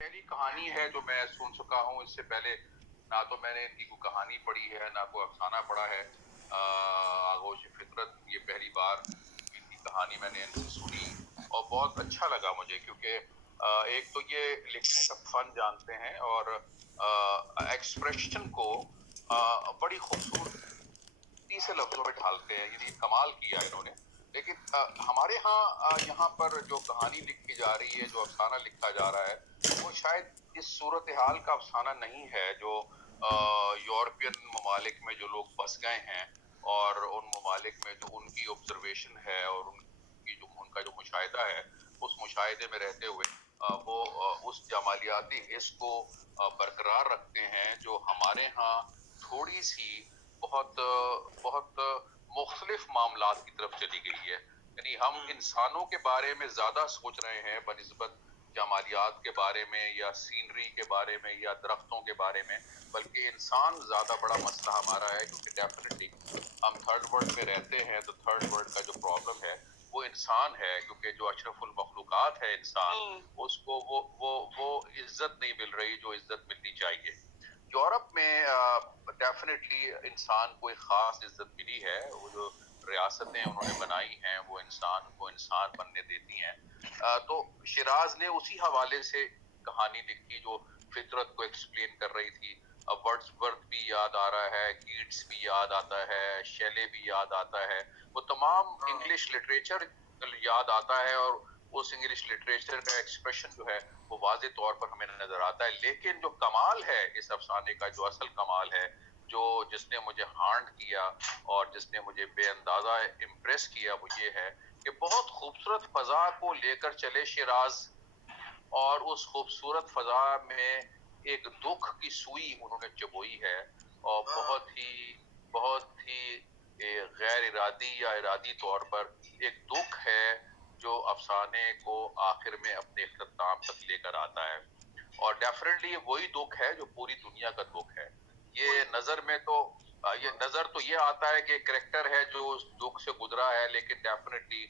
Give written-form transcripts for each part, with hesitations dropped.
پہلی کہانی ہے جو میں سن چکا ہوں. اس سے پہلے نہ تو میں نے ان کی کوئی کہانی پڑھی ہے نہ کوئی افسانہ پڑھا ہے. آغوش فطرت یہ پہلی بار ان کی کہانی میں نے ان سے سنی اور بہت اچھا لگا مجھے، کیونکہ ایک تو یہ لکھنے کا فن جانتے ہیں اور ایکسپریشن کو بڑی خوبصورتی سے لفظوں میں ڈھالتے ہیں. یعنی کمال کیا انہوں نے. لیکن ہمارے ہاں یہاں پر جو کہانی لکھی جا رہی ہے، جو افسانہ لکھا جا رہا ہے، وہ شاید اس صورتحال کا افسانہ نہیں ہے جو یورپین ممالک میں جو لوگ بس گئے ہیں اور ان ممالک میں جو ان کی آبزرویشن ہے اور ان کا جو مشاہدہ ہے، اس مشاہدے میں رہتے ہوئے وہ اس جمالیاتی حس کو برقرار رکھتے ہیں جو ہمارے ہاں تھوڑی سی بہت مختلف معاملات کی طرف چلی گئی ہے. یعنی ہم انسانوں کے بارے میں زیادہ سوچ رہے ہیں بنسبت جمالیات کے بارے میں یا سینری کے بارے میں یا درختوں کے بارے میں، بلکہ انسان زیادہ بڑا مسئلہ ہمارا ہے. کیونکہ ڈیفینیٹلی ہم تھرڈ ورلڈ میں رہتے ہیں تو تھرڈ ورلڈ کا جو پرابلم ہے وہ انسان ہے، کیونکہ جو اشرف المخلوقات ہے انسان، اس کو وہ عزت نہیں مل رہی جو عزت ملنی چاہیے. یورپ میں ڈیفینیٹلی انسان کو ایک خاص عزت ملی ہے. وہ جو ریاستیں انہوں نے بنائی ہیں وہ انسان کو انسان بننے دیتی ہیں. تو شیراز نے اسی حوالے سے کہانی لکھی جو فطرت کو ایکسپلین کر رہی تھی. ورڈز بھی یاد آ رہا ہے، کیٹس بھی یاد آتا ہے، شیلے بھی یاد آتا ہے. وہ تمام انگلش لٹریچر یاد آتا ہے اور اس انگلش لٹریچر کا ایکسپریشن جو ہے وہ واضح طور پر ہمیں نظر آتا ہے. لیکن جو کمال ہے اس افسانے کا، جو اصل کمال ہے، جس نے مجھے ہارٹ کیا اور جس نے مجھے بے اندازہ امپریس کیا، وہ یہ ہے کہ بہت خوبصورت فضا کو لے کر چلے شیراز، اور اس خوبصورت فضا میں ایک دکھ کی سوئی انہوں نے چبوئی ہے. اور بہت ہی غیر ارادی یا ارادی طور پر ایک دکھ ہے جو افسانے کو آخر میں اپنے اختتام تک لے کر آتا ہے. اور ڈیفینیٹلی وہی دکھ ہے جو پوری دنیا کا دکھ ہے. یہ نظر تو یہ آتا ہے کہ کریکٹر ہے جو اس دکھ سے گزرا ہے، لیکن ڈیفینیٹلی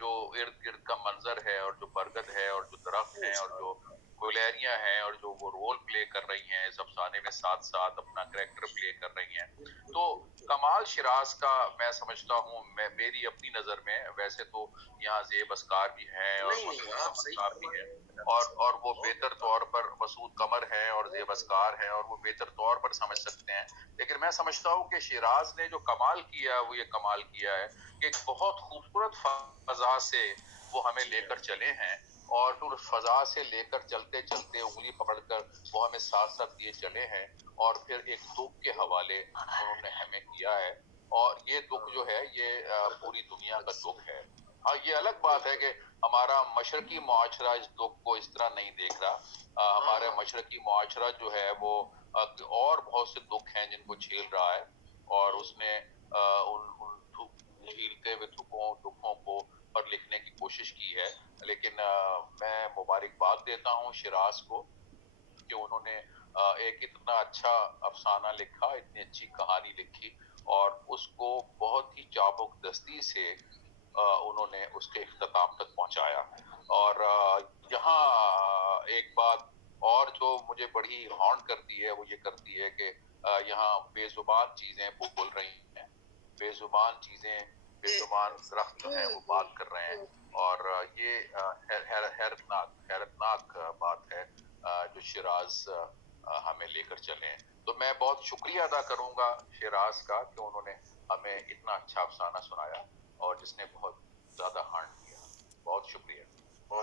جو ارد گرد کا منظر ہے اور جو برگد ہے اور جو درخت ہیں اور جو گلیریاں ہیں اور جو وہ رول پلے کر رہی ہیں اس افسانے میں، ساتھ ساتھ اپنا کریکٹر پلے کر رہی ہیں. تو کمال شیراز کا میں سمجھتا ہوں، میری اپنی نظر میں، ویسے تو یہاں زیب اسکار بھی ہیں اور بھی ہیں اور وہ بہتر طور پر مسعود قمر ہیں اور زیب اسکار ہیں اور وہ بہتر طور پر سمجھ سکتے ہیں. لیکن میں سمجھتا ہوں کہ شیراز نے جو کمال کیا وہ یہ کمال کیا ہے کہ ایک بہت خوبصورت فضا سے وہ ہمیں لے کر چلے ہیں، اور پھر اس فضا سے لے کر چلتے چلتے انگلی پکڑ کر وہ ہمیں ساتھ ساتھ لیے چلے ہیں، اور پھر ایک دکھ کے حوالے انہوں نے ہمیں کیا ہے. اور یہ دکھ جو ہے یہ پوری دنیا کا دکھ ہے. ہاں، یہ الگ بات ہے کہ ہمارا مشرقی معاشرہ اس دکھ کو اس طرح نہیں دیکھ رہا. ہمارے مشرقی معاشرہ جو ہے وہ اور بہت سے دکھ ہیں جن کو جھیل رہا ہے، اور اس نے جھیلتے ہوئے دکھوں کو پر لکھنے کی کوشش کی ہے. لیکن میں مبارکباد دیتا ہوں شیراز کو کہ انہوں نے ایک اتنا اچھا افسانہ لکھا، اتنی اچھی کہانی لکھی، اور اس کو بہت ہی چابک دستی سے انہوں نے اس کے اختتام تک پہنچایا. اور یہاں ایک بات اور جو مجھے بڑی ہارٹ کرتی ہے وہ یہ کرتی ہے کہ یہاں بے زبان چیزیں بول رہی ہیں، بے زبان چیزیں، بے زبان درخت ہیں وہ بات کر رہے ہیں. اور یہ حیرتناک بات ہے جو شیراز ہمیں لے کر چلے ہیں. تو میں بہت شکریہ ادا کروں گا شیراز کا کہ انہوں نے ہمیں اتنا اچھا افسانہ سنایا اور جس نے بہت زیادہ ہارٹ کیا. بہت شکریہ.